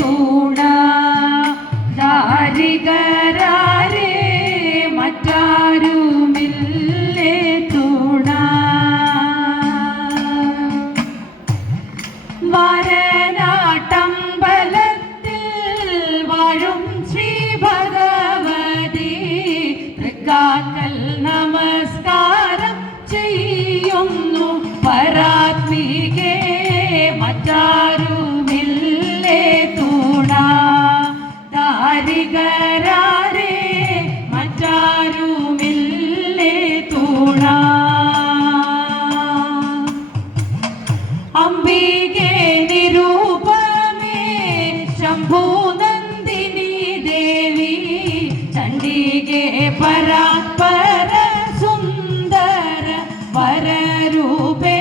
തൂണ ദാരികരാരേ മറ്റാരുമില്ലേ തൂണ വരനാട്ടമ്പലത്തിൽ വാഴും ശ്രീ ഭഗവതി തൃക്കാക്കൽ നമസ്കാരം ചെയ്യുന്നു പരാത്മികേ മറ്റാരുമില്ലേ തൂണ ദാരികരാരേ മറ്റാരുമില്ലേ തൂണ അംബികേ നിരൂപമേ ശംഭുനന്ദിനി ദേവി ചണ്ഡികേ പരാത്പര സുന്ദര വരരൂപേ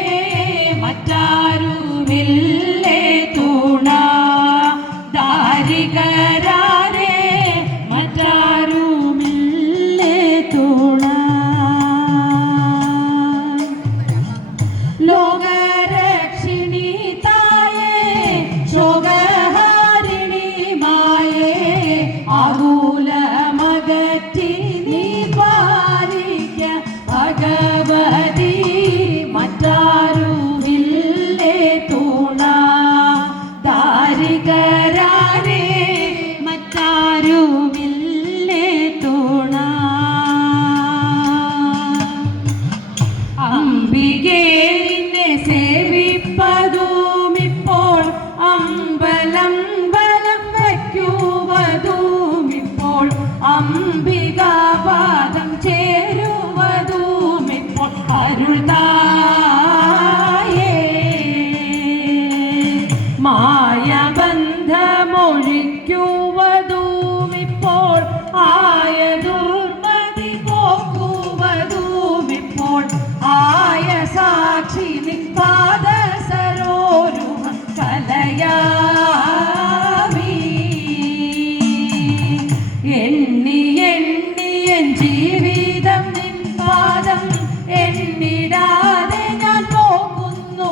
മറ്റാരുമില്ലേ തൂണ ദാരികരാരേ മറ്റാരുമില്ലേ തൂണ ലോകരക്ഷിണി തായേ ശോകഹാരിണി മായേ ആകുലമകറ്റി നീ പാലിക്ക ഭഗവതി മറ്റാരുമില്ലേ തൂണ ദാരികരാരേ മറ്റാരുമില്ലേ തൂണ അംബികേ സേവിപ്പതുമിപ്പോൾ അമ്പലം ബലം വയ്ക്കുവതുമിപ്പോൾ അംബികാപാദം ചേരുവതുമിപ്പോൾ അരുൾതായേ മായബന്ധമൊഴിക്കുവതുമിപ്പോൾ ആയ ദുർമതി പോക്കുവതുമിപ്പോൾ ആയ സാക്ഷി നിപാദ സരോരുഹ കലയാമി എണ്ണി എണ്ണിയൻ ജീവിതം നിൻ പാദം എണ്ണിടാതെ ഞാൻ പോകുന്നു